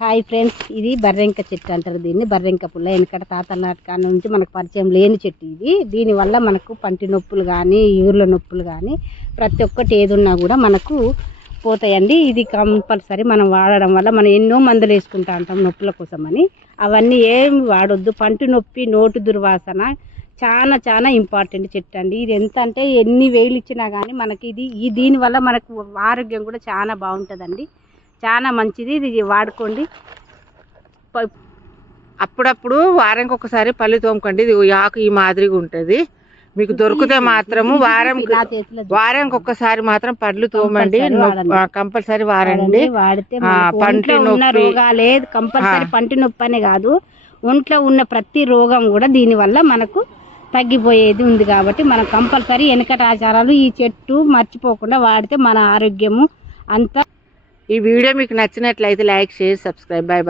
Hi friends ఇది బర్రెంక చెట్టు అంటారు దీన్ని బర్రెంక పుల్ల. వెనకట తాతల నాటకాల నుంచి మనకు పరిచయం లేని చెట్టు ఇది. దీనివల్ల మనకు పంటి నొప్పులు కానీ ఊర్ల నొప్పులు కానీ ప్రతి ఒక్కటి ఏదున్నా కూడా మనకు పోతాయండి. ఇది కంపల్సరీ మనం వాడడం వల్ల మనం ఎన్నో మందులు వేసుకుంటా ఉంటాం నొప్పుల కోసమని. అవన్నీ ఏమి వాడొద్దు. పంటి నొప్పి నోటు దుర్వాసన చాలా చాలా ఇంపార్టెంట్ చెట్టు అండి. ఇది ఎంత అంటే ఎన్ని వేలు ఇచ్చినా కానీ మనకి ఇది ఈ దీనివల్ల మనకు ఆరోగ్యం కూడా చాలా బాగుంటుందండి. చాలా మంచిది. ఇది వాడుకోండి. అప్పుడప్పుడు వారానికి ఒకసారి పళ్ళు తోముకోండి. ఇది ఆకు ఈ మాదిరిగా ఉంటది. మీకు దొరికితే మాత్రము వారం వారానికి ఒక్కసారి మాత్రం పళ్ళు తోమండి. కంపల్సరీ వారండి పంటి నొప్పి. రోగాలే కంపల్సరీ. పంటి నొప్పి అనే కాదు. ఒంట్లో ఉన్న ప్రతి రోగం కూడా దీనివల్ల మనకు తగ్గిపోయేది ఉంది కాబట్టి మనం కంపల్సరీ వెనకటి ఆచారాలు ఈ చెట్టు మర్చిపోకుండా వాడితే మన ఆరోగ్యము అంతా ఈ వీడియో మీకు నచ్చినట్లయితే లైక్ షేర్ సబ్స్క్రైబ్. బై